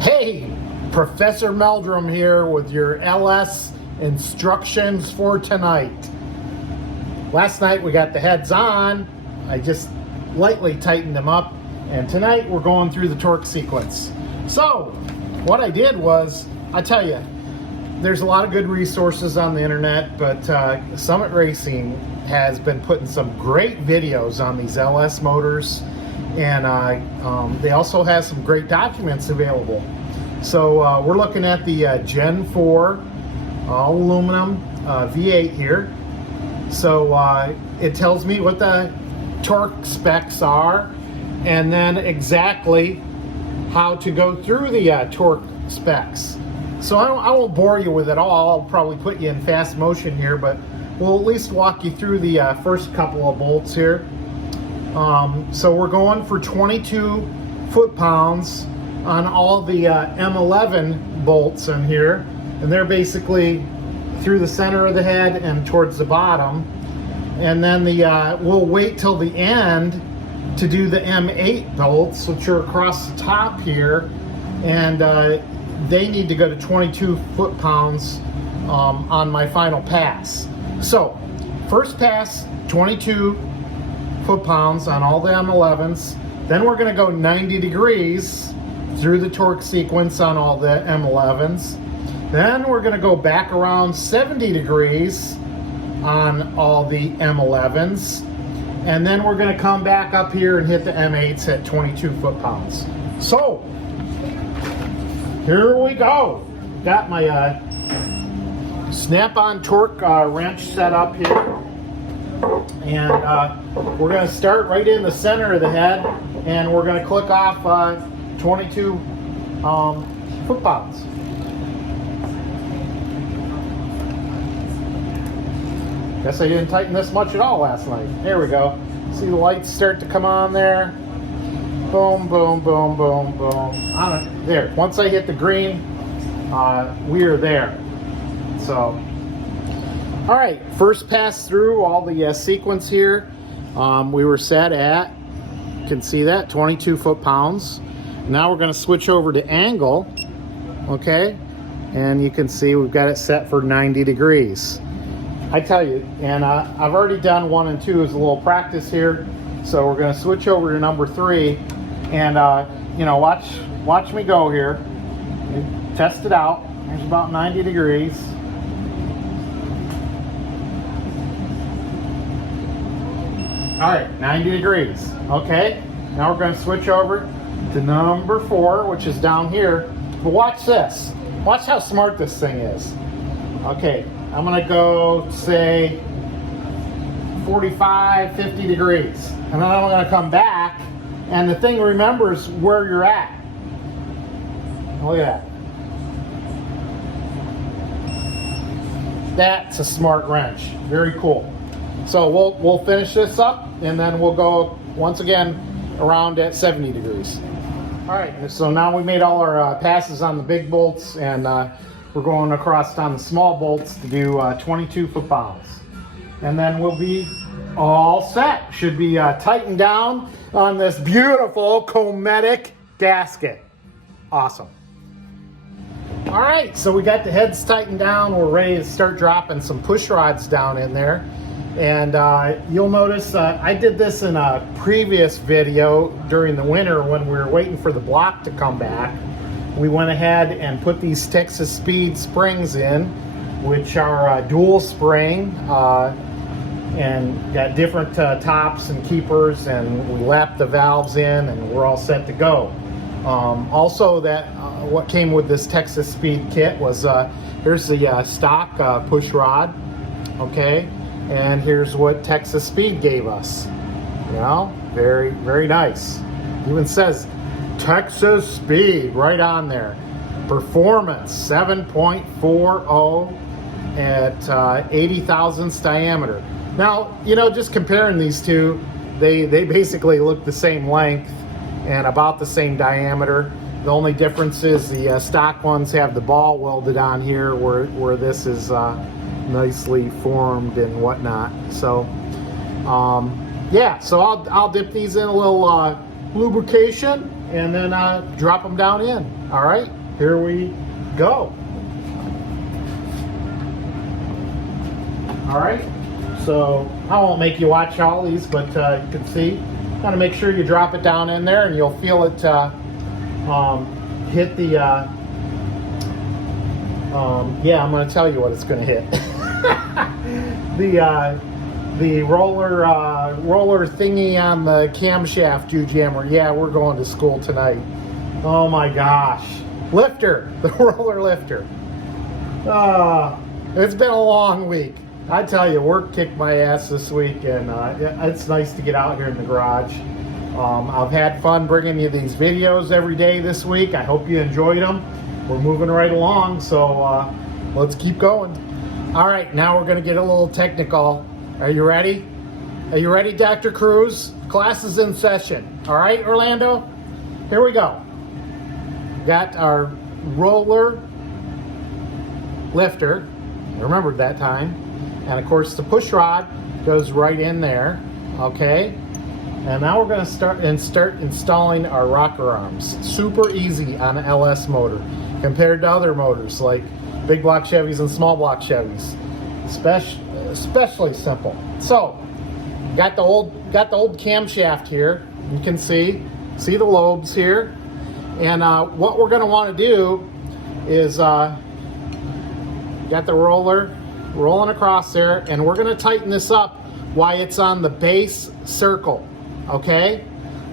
Hey, Professor Meldrum here with your LS instructions for tonight. Last night we got the heads on. I just lightly tightened them up, and tonight we're going through the torque sequence. So what I did was, I tell you, there's a lot of good resources on the internet, but Summit Racing has been putting some great videos on these LS motors, and they also have some great documents available. So we're looking at the Gen 4 all aluminum V8 here. So it tells me what the torque specs are, and then exactly how to go through the torque specs. So I won't bore you with it all. I'll probably put you in fast motion here, but we'll at least walk you through the first couple of bolts here. So we're going for 22 foot-pounds on all the M11 bolts in here, and they're basically through the center of the head and towards the bottom. And then we'll wait till the end to do the M8 bolts, which are across the top here, and they need to go to 22 foot-pounds on my final pass. So first pass, 22 foot-pounds on all the M11s. Then we're going to go 90 degrees through the torque sequence on all the M11s. Then we're going to go back around 70 degrees on all the M11s. And then we're going to come back up here and hit the M8s at 22 foot-pounds. So here we go. Got my snap-on torque wrench set up here. And we're going to start right in the center of the head, and we're going to click off 22 foot-pounds. Guess I didn't tighten this much at all last night. There we go. See the lights start to come on there. Boom, boom, boom, boom, boom. There. Once I hit the green, we are there. So, all right. First pass through all the sequence here. We were set at, you can see that, 22 foot-pounds. Now we're going to switch over to angle. Okay. And you can see we've got it set for 90 degrees. I tell you, and I've already done 1 and 2 as a little practice here, so we're going to switch over to number 3, and you know, watch me go here. Test it out. There's about 90 degrees. All right, 90 degrees. Okay, now we're going to switch over to number 4, which is down here. But watch this. Watch how smart this thing is. Okay. I'm going to go, say, 45, 50 degrees. And then I'm going to come back, and the thing remembers where you're at. Look at that. That's a smart wrench. Very cool. So we'll finish this up, and then we'll go, once again, around at 70 degrees. All right, so now we made all our passes on the big bolts, and we're going across on the small bolts to do 22 foot-pounds. And then we'll be all set. Should be tightened down on this beautiful Cometic gasket. Awesome. All right, so we got the heads tightened down. We're ready to start dropping some push rods down in there. And you'll notice I did this in a previous video during the winter when we were waiting for the block to come back. We went ahead and put these Texas Speed springs in, which are dual spring and got different tops and keepers, and we lapped the valves in, and we're all set to go. Also, what came with this Texas Speed kit was here's the stock push rod, okay, and here's what Texas Speed gave us. You know, very, very nice. Even says Texas Speed right on there. Performance 7.40 at 80 thousandths diameter. Now, you know, just comparing these two, they basically look the same length and about the same diameter. The only difference is the stock ones have the ball welded on here, where this is nicely formed and whatnot. So yeah, so I'll dip these in a little lubrication and then drop them down in. All right, here we go. All right, so I won't make you watch all these, but you can see, kind of make sure you drop it down in there and you'll feel it hit the, yeah, I'm going to tell you what it's going to hit. The roller thingy on the camshaft U-jammer. Yeah, we're going to school tonight. Oh my gosh. Lifter, the roller lifter. It's been a long week. I tell you, work kicked my ass this week, and it's nice to get out here in the garage. I've had fun bringing you these videos every day this week. I hope you enjoyed them. We're moving right along, so let's keep going. All right, now we're going to get a little technical. Are you ready? Are you ready, Dr. Cruz? Class is in session. All right, Orlando? Here we go. Got our roller lifter. I remembered that time. And of course the push rod goes right in there, okay? And now we're gonna start installing our rocker arms. Super easy on an LS motor compared to other motors like big block Chevys and small block Chevys. Especially simple. So, got the old camshaft here. You can see the lobes here. And what we're gonna wanna do is, got the roller rolling across there, and we're going to tighten this up while it's on the base circle. Okay,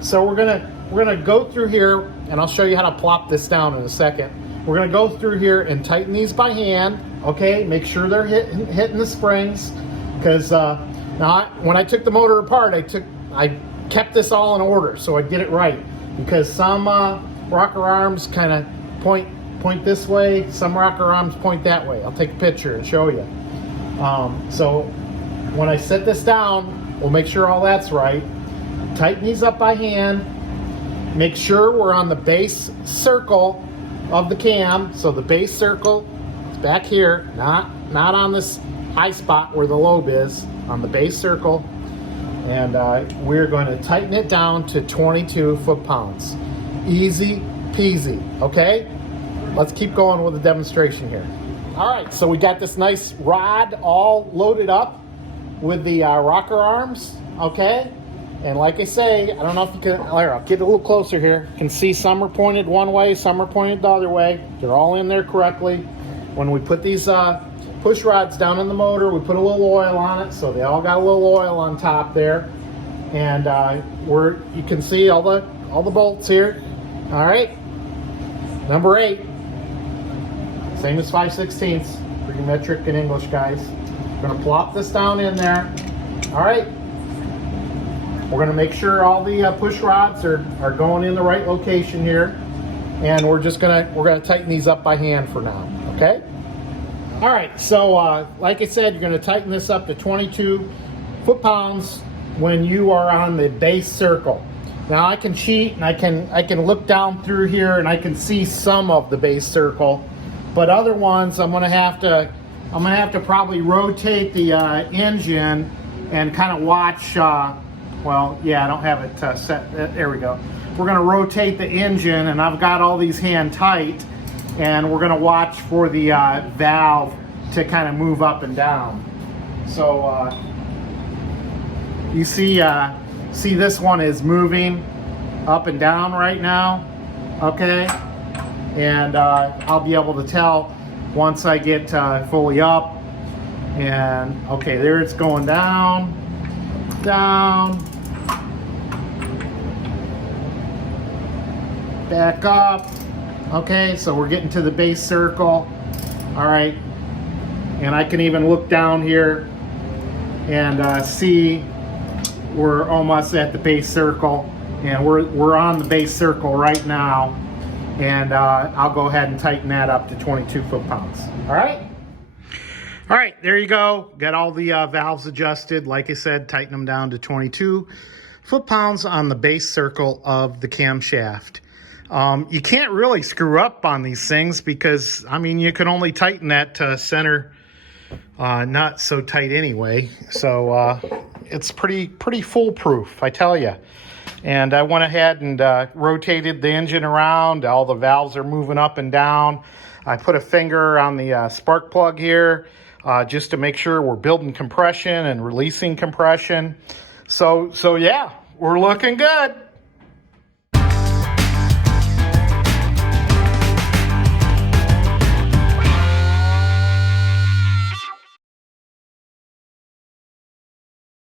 so we're gonna go through here, and I'll show you how to plop this down in a second. We're gonna go through here and tighten these by hand. Okay, make sure they're hitting the springs, because now when I took the motor apart, I kept this all in order so I get it right, because some rocker arms kind of point this way, some rocker arms point that way. I'll take a picture and show you. So when I set this down, we'll make sure all that's right. Tighten these up by hand. Make sure we're on the base circle of the cam. So the base circle is back here, not on this high spot where the lobe is, on the base circle. And we're going to tighten it down to 22 foot-pounds. Easy peasy, okay? Let's keep going with the demonstration here. All right, so we got this nice rod all loaded up with the rocker arms, okay? And like I say, I don't know if you can, I'll get a little closer here. You can see some are pointed one way, some are pointed the other way. They're all in there correctly. When we put these push rods down in the motor, we put a little oil on it, so they all got a little oil on top there. And you can see all the bolts here. All right, number 8. Same as 5/16, pretty metric in English, guys. We're gonna plop this down in there. All right. We're gonna make sure all the push rods are going in the right location here. And we're gonna tighten these up by hand for now, okay? All right, so like I said, you're gonna tighten this up to 22 foot-pounds when you are on the base circle. Now I can cheat and I can look down through here and I can see some of the base circle. But other ones, I'm gonna have to probably rotate the engine and kind of watch. Well, yeah, I don't have it set. There we go. We're gonna rotate the engine, and I've got all these hand tight, and we're gonna watch for the valve to kind of move up and down. So you see this one is moving up and down right now. Okay. And I'll be able to tell once I get fully up. And okay, there it's going down, back up. Okay, so we're getting to the base circle. All right, and I can even look down here and see we're almost at the base circle, and we're on the base circle right now. And I'll go ahead and tighten that up to 22 foot-pounds. All right? All right, there you go. Got all the valves adjusted. Like I said, tighten them down to 22 foot-pounds on the base circle of the camshaft. You can't really screw up on these things because, I mean, you can only tighten that center not so tight anyway. So it's pretty foolproof, I tell you. And I went ahead and rotated the engine around. All the valves are moving up and down. I put a finger on the spark plug here just to make sure we're building compression and releasing compression. So yeah, we're looking good.